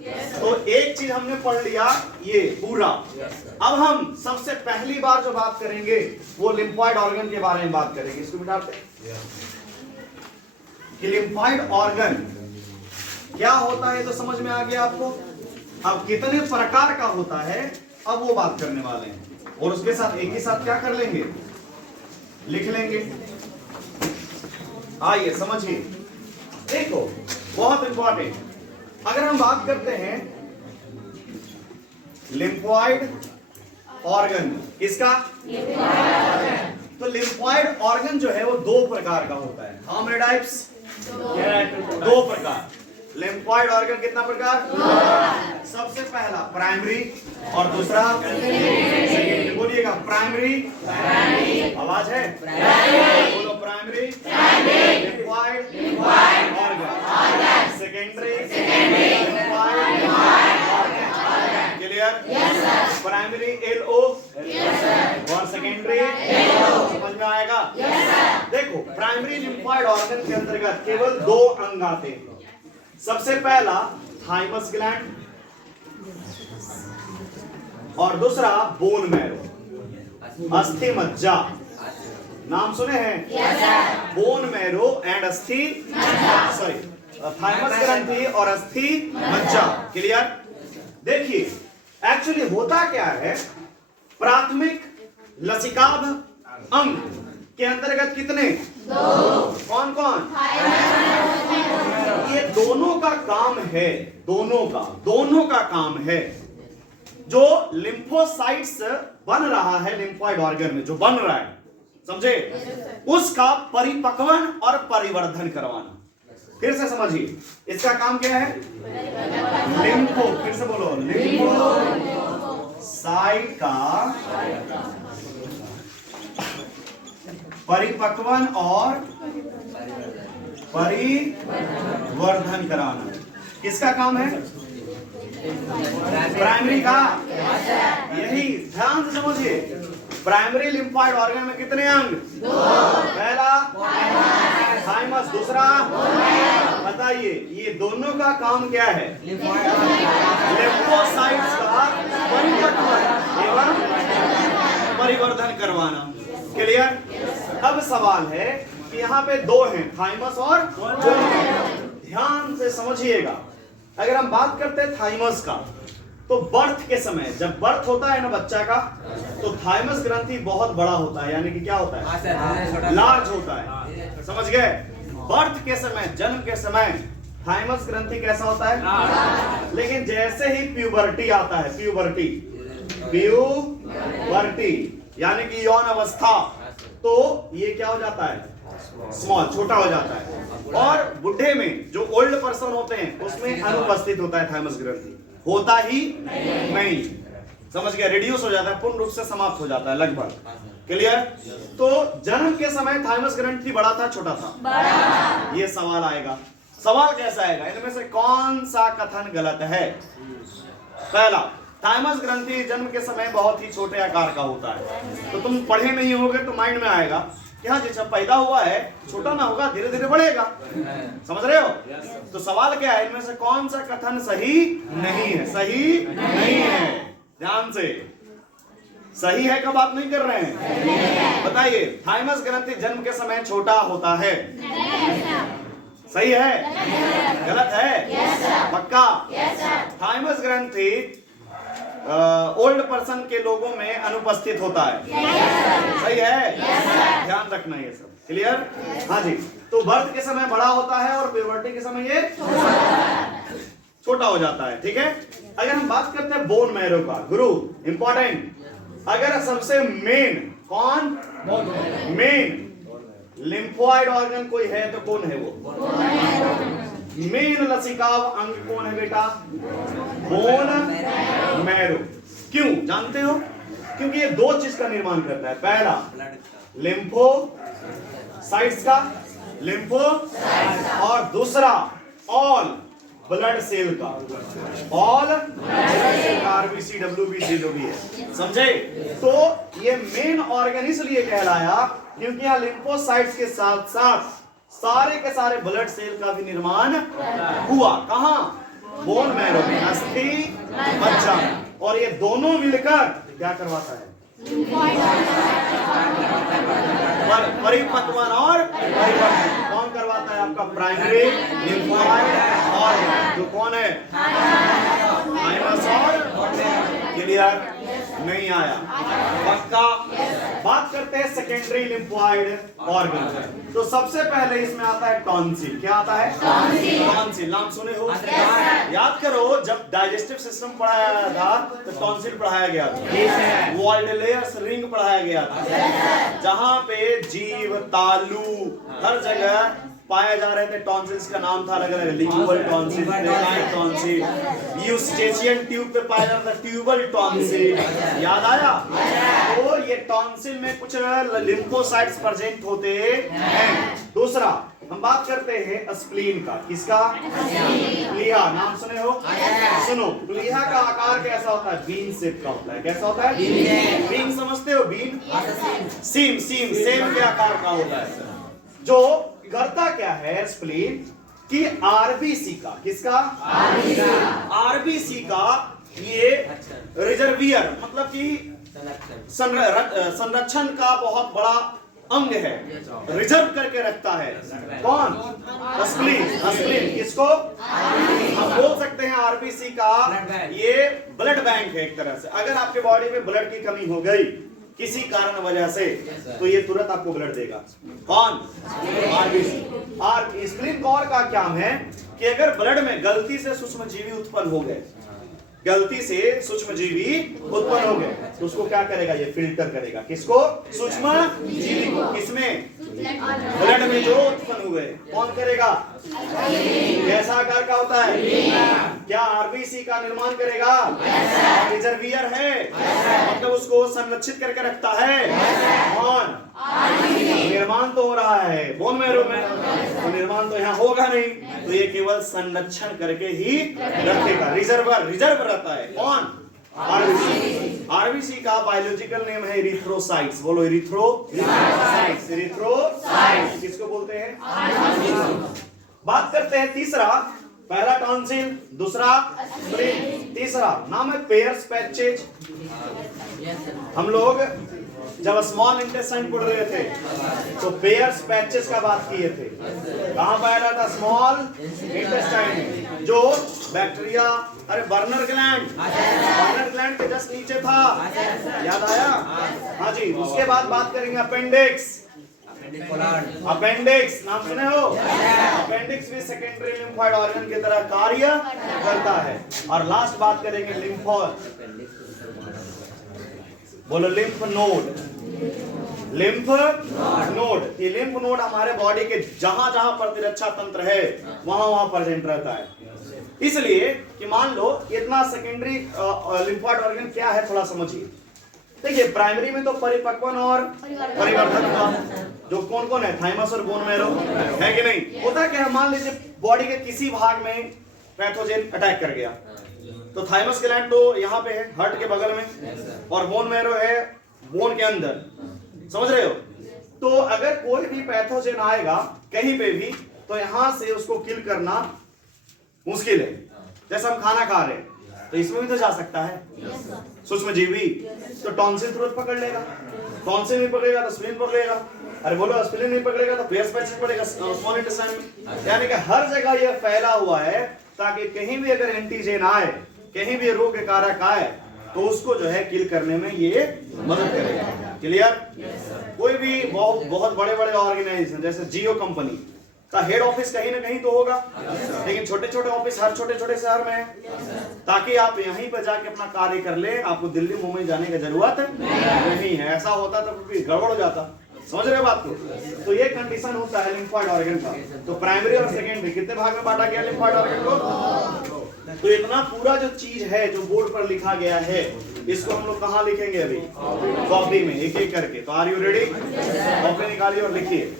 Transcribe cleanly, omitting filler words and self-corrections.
तो एक चीज हमने पढ़ लिया ये पूरा। अब हम सबसे पहली बार जो बात करेंगे वो लिम्फॉइड ऑर्गन के बारे में बात करेंगे। इसको मिटाते हैं कि लिम्फॉइड ऑर्गन क्या होता है, तो समझ में आ गया आपको। अब कितने प्रकार का होता है अब वो बात करने वाले हैं, और उसके साथ एक ही साथ क्या कर लेंगे, लिख लेंगे। आइए समझिए, देखो बहुत इंपॉर्टेंट, अगर हम बात करते हैं लिम्फॉइड ऑर्गन, किसका, तो लिम्फॉइड ऑर्गन जो है वो दो प्रकार का होता है। हाउ मेनी टाइप्स, दो प्रकार। लिम्फॉइड ऑर्गन कितना प्रकार, सबसे पहला प्राइमरी और दूसरा सेकेंडरी। बोलिएगा प्राइमरी, आवाज है, बोलो primary lymphoid organ, secondary lymphoid organ. Clear, primary LO और सेकेंडरी समझ में आएगा। देखो प्राइमरी लिम्फॉइड ऑर्गन के अंतर्गत केवल दो अंग आते हैं। सबसे पहला थाइमस ग्लैंड और दूसरा बोन मैरो, अस्थि मज्जा। नाम सुने हैं, बोन मैरो एंड अस्थि, सॉरी थाइमस ग्रंथि और अस्थि मज्जा। क्लियर। देखिए एक्चुअली होता क्या है, प्राथमिक लसिकाभ अंग के अंतर्गत कितने, कौन कौन, ये दोनों का काम है, दोनों का काम है। जो लिम्फोसाइट्स बन रहा है लिम्फॉइड ऑर्गन में, जो बन रहा है, समझे, उसका परिपक्वन और परिवर्धन करवाना। फिर से समझिए, इसका काम क्या है, लिम्फो, फिर से बोलो, लिम्फोसाइट का परिपक्वन और परिवर्धन कराना। किसका काम है, प्राइमरी का। यही ध्यान से समझिए, प्राइमरी लिम्फॉइड ऑर्गन में कितने अंग, पहला थाइमस, दूसरा, बताइए ये दोनों का काम क्या है, लिम्फोसाइट्स का परिपक्वन एवं परिवर्धन करवाना। क्लियर। अब सवाल है कि यहाँ पे दो हैं, थाइमस और बोन। ध्यान से समझिएगा, अगर हम बात करते हैं थाइमस का, तो बर्थ के समय, जब बर्थ होता है ना बच्चा का, तो थाइमस ग्रंथि बहुत बड़ा होता है, यानी कि क्या होता है, लार्ज होता है। समझ गए। बर्थ के समय, जन्म के समय थाइमस ग्रंथि कैसा होता है, लेकिन जैसे ही प्यूबर्टी आता है, प्यूबर्टी यानी कि यौन अवस्था, तो ये क्या हो जाता है, स्मॉल, छोटा हो जाता है। और बुढ़े में जो ओल्ड पर्सन होते हैं उसमें अनुपस्थित होता है थाइमस ग्रंथि, होता ही नहीं। समझ गया, रिड्यूस हो जाता है, पूर्ण रूप से समाप्त हो जाता है लगभग। क्लियर। तो जन्म के समय थाइमस ग्रंथि बड़ा था, छोटा था, ये सवाल आएगा। सवाल कैसा आएगा, इनमें से कौन सा कथन गलत है। पहला, थाइमस ग्रंथि जन्म के समय बहुत ही छोटे आकार का होता है। तो तुम पढ़े नहीं होगे तो माइंड में आएगा कि हाँ जैसा पैदा हुआ है छोटा ना होगा, धीरे धीरे बढ़ेगा। समझ रहे हो। तो सवाल क्या है, इनमें से कौन सा कथन सही नहीं है, सही नहीं है। ध्यान से, सही है का बात नहीं कर रहे हैं, बताइए। थाइमस ग्रंथि जन्म के समय छोटा होता है, सही है, गलत है, पक्का। थाइमस ग्रंथि ओल्ड पर्सन के लोगों में अनुपस्थित होता है, सही है, ध्यान रखना ये सब। क्लियर। हाँ जी। तो बर्थ के समय बड़ा होता है और प्यूबर्टी के समय ये छोटा हो जाता है। ठीक है। अगर हम बात करते हैं बोन मैरो का, गुरु इंपॉर्टेंट, अगर सबसे मेन, कौन मेन लिम्फॉइड ऑर्गन कोई है तो कौन है वो, मेन लसिकाव अंग कौन है बेटा, बोन मैरो। क्यों जानते हो, क्योंकि ये दो चीज का निर्माण करता है। पहला लिम्फोसाइट्स का, लिम्फो, और दूसरा ऑल ब्लड सेल का, ऑल आरबीसी डब्ल्यूबीसी जो भी है, समझे। तो ये मेन ऑर्गन इसलिए कहलाया क्योंकि यहाँ लिम्फोसाइट्स के साथ साथ सारे के सारे ब्लड सेल का भी निर्माण हुआ। कहां, बोन मैरो में, अस्थि मज्जा में, और ये दोनों मिलकर क्या करवाता है? परिपक्वन और परिवर्तन। कौन करवाता है? आपका प्राइमरी लिम्फोइड ऑर्गन, जो कौन है? थाइमस और क्लियर नहीं आया? पक्का? बात करते हैं सेकेंडरी लिम्फोइड ऑर्गन। तो सबसे पहले इसमें आता है टॉन्सिल। क्या आता है? टॉन्सिल। नाम सुने हो? याद करो, जब डाइजेस्टिव सिस्टम पढ़ाया था तो टॉन्सिल पढ़ाया गया था, वॉल्डेलेयर्स रिंग पढ़ाया गया था, जहां पे जीव, तालू, हर जगह पाए जा रहे थे। टॉन्सिल्स का नाम था अलग अलग, lingual tonsil, palatine tonsil, Eustachian tube पे पाया जाता था ट्यूबल टॉन्सिल। याद आया? तो ये टॉन्सिल में कुछ लिम्फोसाइट्स प्रेजेंट होते हैं। दूसरा हम बात करते हैं स्प्लीन का। किसका? प्लीहा। नाम सुने हो? सुनो, प्लीहा का आकार कैसा होता है? बीन शेप का होता है। कैसा होता है? बीन समझते हो? बीन, सीम, सेम के आकार का होता है, जो करता क्या है स्प्लीन की आरबीसी का। किसका? आरबीसी का ये रिजर्वियर, मतलब कि संरक्षण का बहुत बड़ा अंग है, रिजर्व करके रखता है। कौन? स्प्लीन। किसको? हम बोल सकते हैं आरबीसी का ये ब्लड बैंक है एक तरह से। अगर आपके बॉडी में ब्लड की कमी हो गई किसी कारण वजह से, तो ये तुरंत आपको ब्लड देगा। कौन? आरबीसी। और स्प्लीन कॉर का काम है कि अगर ब्लड में गलती से सूक्ष्मजीवी उत्पन्न हो गए, गलती से सूक्ष्मजीवी उत्पन्न हो गए, तो उसको क्या करेगा? ये फिल्टर करेगा। किसको? सूक्ष्मजीवी को। किसमें? ब्लड में जो उत्पन्न हुए। कौन करेगा? कैसा आकार का होता है? क्या आरबीसी का निर्माण करेगा? रिजर्वियर है, मतलब उसको संरक्षित करके रखता है। कौन? निर्माण तो हो रहा है बोन मैरो में, तो निर्माण तो यहाँ होगा नहीं, तो ये केवल संरक्षण करके ही रखेगा। रिजर्व रहता है। कौन? आरबीसी। आरबीसी का बायोलॉजिकल नेम है इरिथ्रोसाइट्स। बोलो, इरिथ्रोसाइट्स। इरिथ्रोसाइट्स किसको बोलते हैं? बात करते हैं तीसरा। पहला टॉन्सिल, दूसरा स्प्लीन, तीसरा नाम है पेयर्स पैचेज। हम लोग जब स्मॉल इंटेस्टाइन पढ़ रहे थे तो पेयर्स पैचेस का बात किए थे। कहां पाया जाता था? स्मॉल इंटेस्टाइन में, जो बैक्टीरिया, अरे बर्नर ग्लैंड के जस्ट नीचे था। याद आया? हाँ जी। उसके बाद बात करेंगे अपेंडिक्स। अपेंडिक्स नाम सुने हो? अपेंडिक्स भी सेकेंडरी लिम्फोइड ऑर्गन की तरह कार्य करता है। और लास्ट बात करेंगे बोलो, लिम्फ नोड। Lymph node. ये लिम्फ नोड हमारे बॉडी के जहां जहां प्रतिरक्षा तंत्र है वहां वहां प्रेजेंट रहता है। इसलिए कि मान लो इतना सेकेंडरी लिम्फोइड ऑर्गन क्या है, थोड़ा समझिए। देखिए, प्राइमरी में तो परिपक्वन और परिवर्धन का, जो कौन कौन है? थाइमस और बोन मैरो है कि नहीं? होता क्या है, मान लीजिए बॉडी के किसी भाग में पैथोजन अटैक कर गया, तो थाइमस ग्लैंड तो यहाँ पे है, हार्ट के बगल में, और बोन मैरो है बोन के अंदर। समझ रहे हो? तो अगर कोई भी पैथोजन आएगा कहीं पे भी, तो यहां से उसको किल करना मुश्किल है। जैसे हम खाना खा रहे हैं तो इसमें भी तो जा सकता है सूक्ष्मजीवी, तो टॉन्सिल तुरंत पकड़ लेगा। टॉन्सिल नहीं पकड़ेगा तो स्प्लीन पकड़ेगा। अरे बोलो, स्प्लीन नहीं पकड़ेगा तो पेयर्स पैचेज पकड़ेगा स्मॉल इंटेस्टाइन में। यानी कि हर जगह यह फैला हुआ है, ताकि कहीं भी अगर एंटीजन आए, कहीं भी रोग कारक आए, तो उसको जो है किल करने में ये मदद करेगा। क्लियर? कोई भी बहुत बड़े बड़े ऑर्गेनाइजेशन जैसे जियो कंपनी का हेड ऑफिस कहीं ना कहीं तो होगा, लेकिन छोटे छोटे ऑफिस हर छोटे छोटे शहर में है, ताकि आप यहीं पर जाके अपना कार्य कर ले। आपको दिल्ली मुंबई जाने की जरूरत नहीं है। ऐसा होता तो फिर गड़बड़ हो जाता। समझ रहे हो बात को? तो ये कंडीशन होता है लिम्फोइड ऑर्गन का। तो प्राइमरी और सेकेंडरी कितने भाग में बांटा गया लिम्फोइड ऑर्गन को? तो इतना पूरा जो चीज है, जो बोर्ड पर लिखा गया है, इसको हम लोग कहाँ लिखेंगे? अभी कॉपी में एक एक करके। तो आर यू रेडी? कॉपी निकालिए और लिखिए।